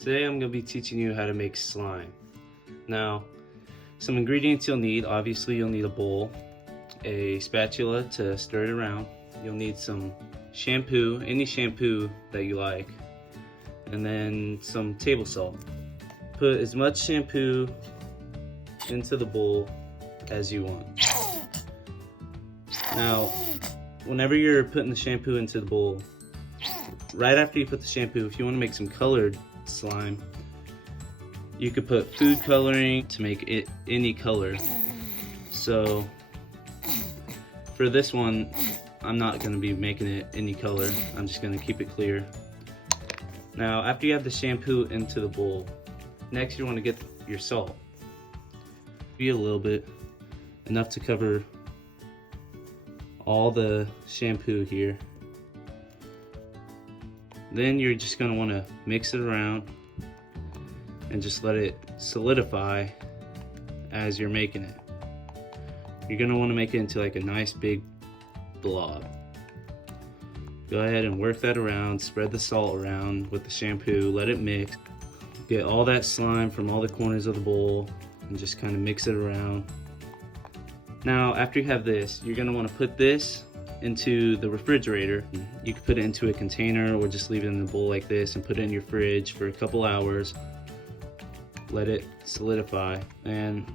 Today I'm going to be teaching you how to make slime. Now, some ingredients you'll need. Obviously you'll need a bowl, a spatula to stir it around. You'll need some shampoo, any shampoo that you like, and then some table salt. Put as much shampoo into the bowl as you want. Now, whenever you're putting the shampoo into the bowl, right after you put the shampoo, if you want to make some colored slime, you could put food coloring to make it any color. So for this one, I'm not going to be making it any color. I'm just going to keep it clear. Now, after you have the shampoo into the bowl, next you want to get your salt. Be a little bit, enough to cover all the shampoo here. Then you're just going to want to mix it around and just let it solidify as you're making it. You're going to want to make it into like a nice big blob. Go ahead and work that around, spread the salt around with the shampoo, let it mix. Get all that slime from all the corners of the bowl and just kind of mix it around. Now, after you have this, you're going to want to put this into the refrigerator. You can put it into a container or just leave it in the bowl like this and put it in your fridge for a couple hours. Let it solidify. And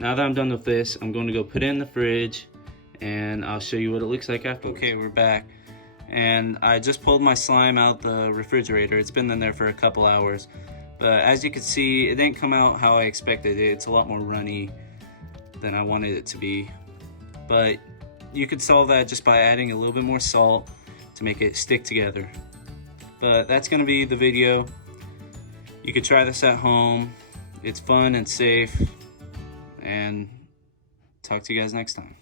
now that I'm done with this, I'm going to go put it in the fridge and I'll show you what it looks like afterwards. Okay, we're back. And I just pulled my slime out the refrigerator. It's been in there for a couple hours. But as you can see, it didn't come out how I expected it. It's a lot more runny than I wanted it to be. But you could solve that just by adding a little bit more salt to make it stick together. But that's going to be the video. You could try this at home. It's fun and safe. And talk to you guys next time.